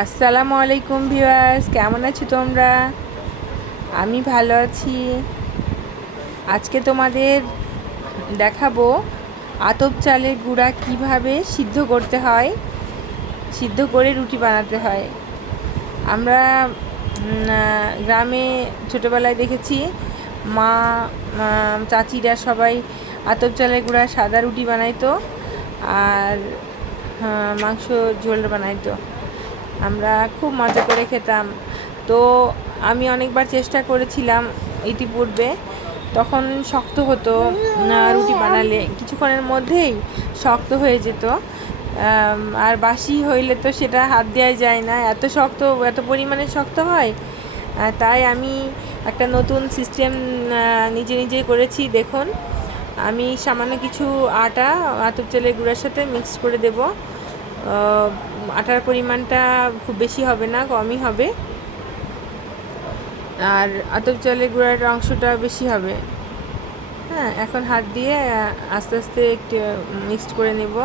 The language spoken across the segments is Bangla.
আসসালামু আলাইকুম ভিউয়ার্স, কেমন আছো তোমরা? আমি ভালো আছি। আজকে তোমাদের দেখাবো আতপ চালের গুঁড়া কীভাবে সিদ্ধ করতে হয়, সিদ্ধ করে রুটি বানাতে হয়। আমরা গ্রামে ছোটোবেলায় দেখেছি, মা চাচিরা সবাই আতপ চালের গুঁড়া সাদা রুটি বানাইতো আর মাংস ঝোল বানাইতো। আমরা খুব মজা করে খেতাম। তো আমি অনেকবার চেষ্টা করেছিলাম ইতিপূর্বে। তখন শক্ত হতো রুটি বানালে। কিছুক্ষণের মধ্যেই শক্ত হয়ে যেত। আর বাসি হইলে তো সেটা হাত দেওয়া যায় না। এত শক্ত, এত পরিমাণে শক্ত হয়। তাই আমি একটা নতুন সিস্টেম নিজে নিজে করেছি। দেখুন, আমি সামান্য কিছু আটা, আতপ চালের গুঁড়ার সাথে মিক্স করে দেব। আটার পরিমাণটা খুব বেশি হবে না, কমই হবে। আর আতপ চালের গুঁড়ার অংশটা বেশি হবে। হ্যাঁ এখন হাত দিয়ে আস্তে আস্তে একটু মিক্সড করে নেব।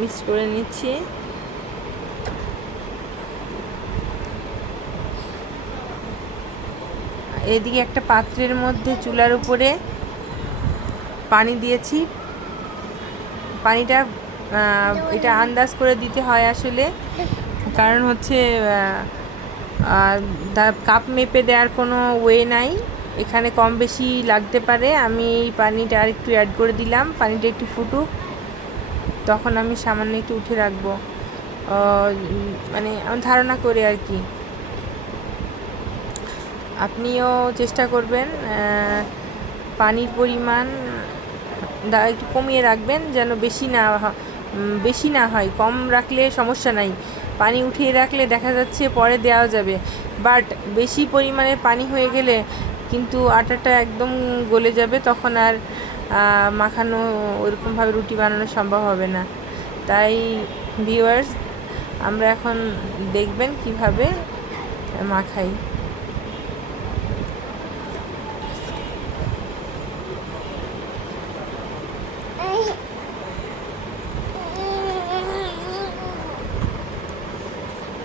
মিক্স করে নিচ্ছি। এদিকে একটা পাত্রের মধ্যে চুলার উপরে পানি দিয়েছি। পানিটা এটা আন্দাজ করে দিতে হয় আসলে। কারণ হচ্ছে কাপ মেপে দেওয়ার কোনো ওয়ে নাই। এখানে কম বেশি লাগতে পারে। আমি এই পানিটা আর একটু অ্যাড করে দিলাম। পানিটা একটু ফুটুক। তখন আমি সামান্য একটু উঠে রাখব। মানে আমি ধারণা করে আর কি। আপনিও চেষ্টা করবেন পানির পরিমাণ একটু কমিয়ে রাখবেন, যেন বেশি না বেশি না হয়, কম রাখলে সমস্যা নাই। পানি উঠিয়ে রাখলে দেখা যাচ্ছে পরে দেওয়া যাবে। বাট বেশি পরিমাণে পানি হয়ে গেলে কিন্তু আটাটা একদম গলে যাবে, তখন আর মাখানো ওরকমভাবে রুটি বানানো সম্ভব হবে না। তাই ভিউয়ার্স আমরা এখন দেখবেন কীভাবে মাখাই।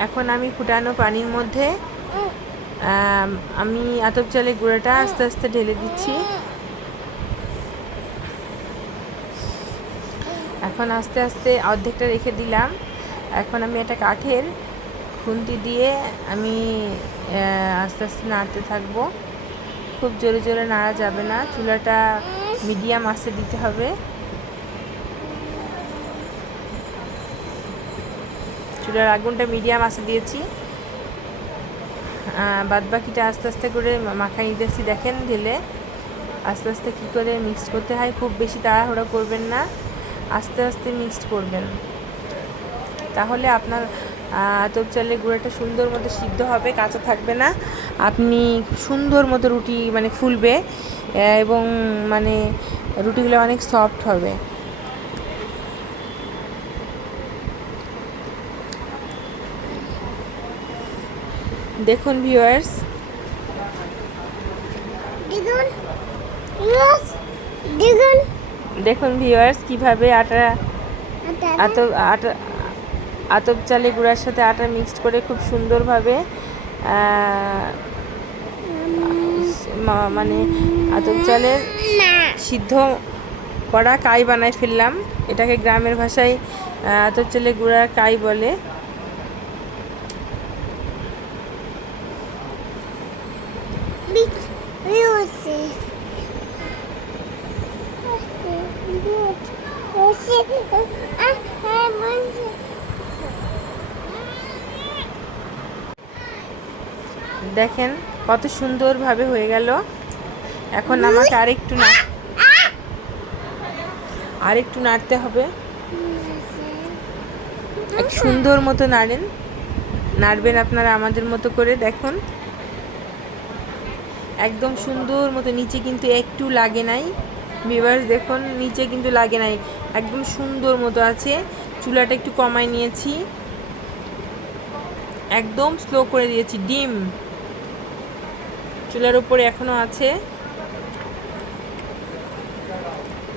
এখন আমি ফুটানো পানির মধ্যে, আমি আতপ চালের গুঁড়োটা আস্তে আস্তে ঢেলে দিচ্ছি। এখন আস্তে আস্তে অর্ধেকটা রেখে দিলাম। এখন আমি একটা কাঠের খুন্তি দিয়ে আমি আস্তে আস্তে নাড়তে থাকব। খুব জোরে জোরে নাড়া যাবে না। চুলাটা মিডিয়াম আস্তে দিতে হবে। চুলার আগুনটা মিডিয়াম আঁচে দিয়েছি। বাদ বাকিটা আস্তে আস্তে করে মাখাই নিতেছি, দেখেন ঢেলে। আস্তে আস্তে কী করে মিক্সড করতে হয়, খুব বেশি তাড়াহুড়া করবেন না। আস্তে আস্তে মিক্সড করবেন। তাহলে আপনার আতপ চালের গুঁড়োটা সুন্দর মতো সিদ্ধ হবে, কাঁচা থাকবে না। আপনি সুন্দর মতো রুটি মানে ফুলবে এবং মানে রুটিগুলো অনেক সফট হবে। দেখুন ভিউয়ার্স দেখুন ভিউয়ার্স কীভাবে আটা আতপ আটা আতপ চালে গুঁড়ার সাথে আটা মিক্সড করে খুব সুন্দরভাবে মানে আতপ চালের সিদ্ধ করা কাই বানায় ফেললাম। এটাকে গ্রামের ভাষায় আতপ চালের গুঁড়া কাই বলে। বিট ইউস দেখেন কত সুন্দরভাবে হয়ে গেল। এখন আমাকে আরেকটু না আরেকটু নাড়তে হবে। সুন্দর মতো নাড়েন। নাড়বেন আপনারা আমাদের মতো করে, দেখুন। একদম সুন্দর মতো, নিচে কিন্তু একটু লাগে নাই। ভিভার্স দেখুন, নিচে কিন্তু লাগে নাই। একদম সুন্দর মতো আছে। চুলাটা একটু কমাই নিয়েছি। একদম স্লো করে দিয়েছি, ডিম। চুলার উপরে এখনও আছে।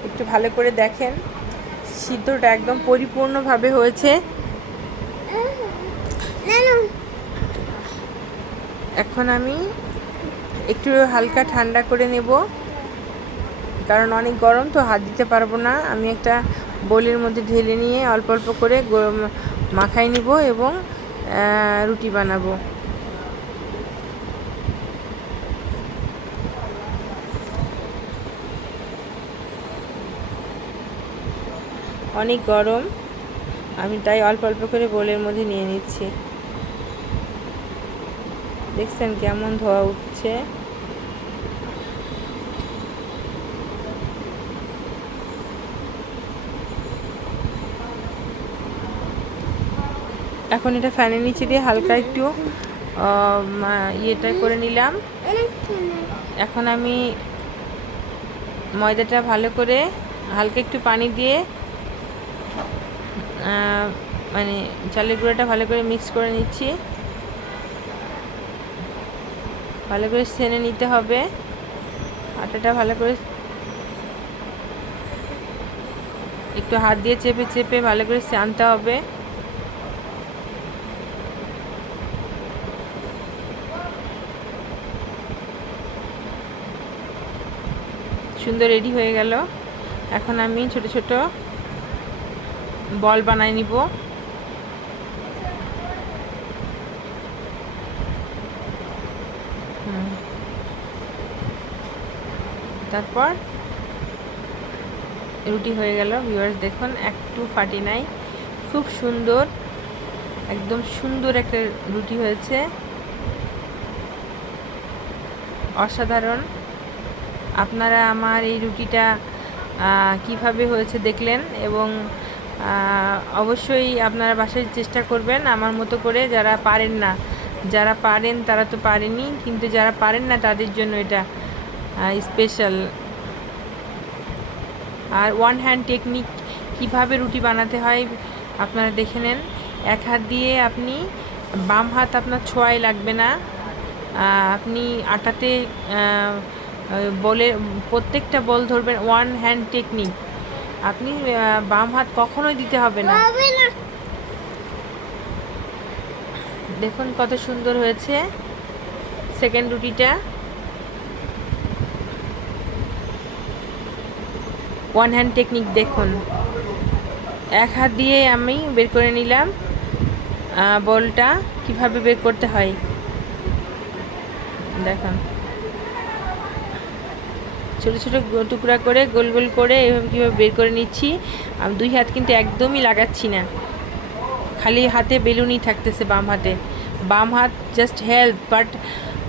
একটু ভালো করে দেখেন। সিদ্ধটা একদম পরিপূর্ণভাবে হয়েছে। এখন আমি একটু হালকা ঠান্ডা করে নেব। কারণ অনেক গরম, তো হাত দিতে পারব না। আমি একটা বোলের মধ্যে ঢেলে নিয়ে অল্প অল্প করে মাখাই নিব এবং রুটি বানাবো। অনেক গরম। আমি তাই অল্প অল্প করে বোলের মধ্যে নিয়ে নিচ্ছি। দেখছেন কেমন ধোয়া উঠছে? এখন এটা ফ্যানের নিচে দিয়ে হালকা একটু ইয়েটা করে নিলাম। এখন আমি ময়দাটা ভালো করে হালকা একটু পানি দিয়ে মানে চালের গুঁড়োটা ভালো করে মিক্স করে নিচ্ছি। ভালো করে সেনে নিতে হবে। আটাটা ভালো করে একটু হাত দিয়ে চেপে চেপে ভালো করে আনতে হবে। সুন্দর রেডি হয়ে গেল। এখন আমি ছোট ছোট বল বানাই নিব। তারপর রুটি হয়ে গেল। ভিউয়ার্স, দেখুন একটু ফাটি নাই। খুব সুন্দর, একদম সুন্দর একটা রুটি হয়েছে। অসাধারণ। আপনারা আমার এই রুটিটা কীভাবে হয়েছে দেখলেন এবং অবশ্যই আপনারা বাসায় চেষ্টা করবেন আমার মতো করে যারা পারেন না, যারা পারেন তারা তো পারেনি, কিন্তু যারা পারেন না তাদের জন্য এটা স্পেশাল আর ওয়ান হ্যান্ড টেকনিক কীভাবে রুটি বানাতে হয় আপনারা দেখে নেন। এক হাত দিয়ে আপনি বাম হাত আপনার ছোঁয়াই লাগবে না। আপনি আটাতে বলে প্রত্যেকটা বল ধরবেন ওয়ান হ্যান্ড টেকনিক আপনি বাম হাত কখনোই দিতে হবে না। দেখুন কত সুন্দর হয়েছে সেকেন্ড রুটিটা ওয়ান হ্যান্ড টেকনিক দেখুন। এক হাত দিয়ে আমি বের করে নিলাম বলটা। কীভাবে বের করতে হয়? দেখুন। ছোট ছোট টুকরা করে, গোল গোল করে এভাবে কীভাবে বের করে নিচ্ছি, আমি দুই হাত কিন্তু একদমই লাগাচ্ছি না। খালি হাতে বেলুনই থাকতেছে বাম হাতে। বাম হাত জাস্ট হেল্প বাট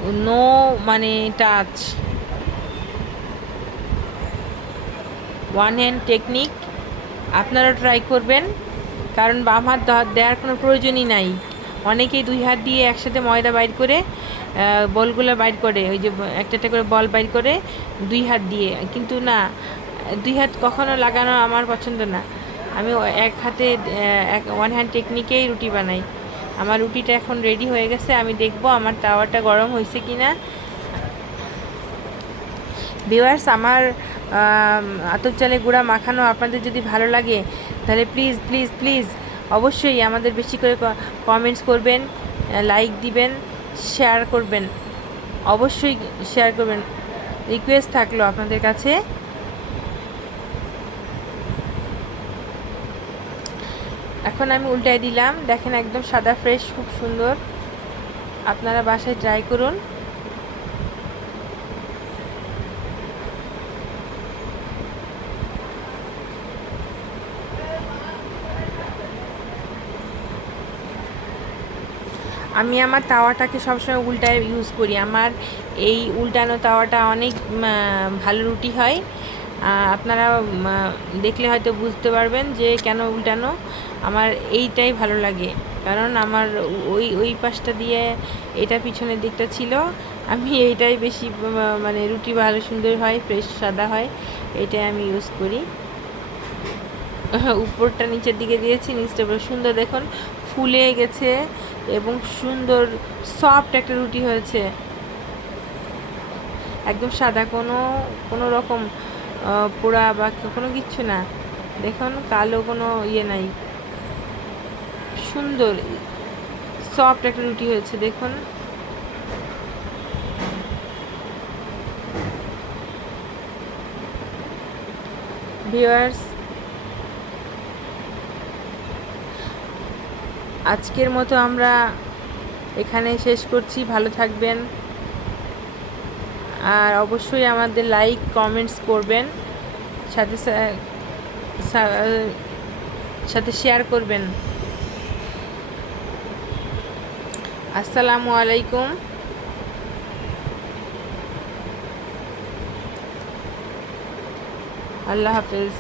নো মানে টাচ ওয়ান হ্যান্ড টেকনিক আপনারা ট্রাই করবেন, কারণ বাম হাত দেওয়া- দেওয়ার কোনো প্রয়োজনই নাই। অনেকেই দুই হাত দিয়ে একসাথে ময়দা বাইর করে বলগুলো বাইর করে ওই যে একটা একটা করে বল বাইর করে দুই হাত দিয়ে। কিন্তু না দুই হাত কখনো লাগানো আমার পছন্দ না। আমি এক হাতে এক ওয়ান হ্যান্ড টেকনিকেই রুটি বানাই। আমার রুটিটা এখন রেডি হয়ে গেছে আমি দেখব আমার তাওয়াটা গরম হয়েছে কি না ভিউয়ার্স আমার আম, আতপ চালে গুঁড়া মাখানো আপনাদের যদি ভালো লাগে তাহলে প্লিজ প্লিজ প্লিজ অবশ্যই আমাদের বেশি করে কমেন্টস করবেন লাইক দিবেন। শেয়ার করবেন। অবশ্যই শেয়ার করবেন। রিকোয়েস্ট থাকল আপনাদের কাছে। এখন আমি উল্টাই দিলাম। দেখেন একদম সাদা ফ্রেশ খুব সুন্দর। আপনারা বাসায় ট্রাই করুন। আমি আমার তাওয়াটাকে সবসময় উল্টায় ইউজ করি। আমার এই উল্টানো তাওয়াটা অনেক ভালো রুটি হয়। আপনারা দেখলে হয়তো বুঝতে পারবেন যে কেন উল্টানো। আমার এইটাই ভালো লাগে। কারণ আমার ওই ওই পাশটা দিয়ে এটা পিছনের দিকটা ছিল। আমি এইটাই বেশি মানে রুটি ভালো সুন্দর হয় ফ্রেশ সাদা হয়, এটাই আমি ইউজ করি। উপরটা নিচের দিকে দিয়েছি, নিচটা সুন্দর। দেখুন, ফুলে গেছে। এবং সুন্দর সফট একটা রুটি হয়েছে। একদম সাদা, কোনো কোনো রকম পোড়া বা কোনো কিচ্ছু না। দেখুন, কালো কোনো ইয়ে নাই। সুন্দর সফট একটা রুটি হয়েছে, দেখুন। ভিওয়ার্স আজকের মতো আমরা এখানে শেষ করছি। ভালো থাকবেন। আর অবশ্যই আমাদের লাইক কমেন্টস করবেন। সাথে সাথে শেয়ার করবেন। আসসালামু আলাইকুম। আল্লাহ হাফেজ।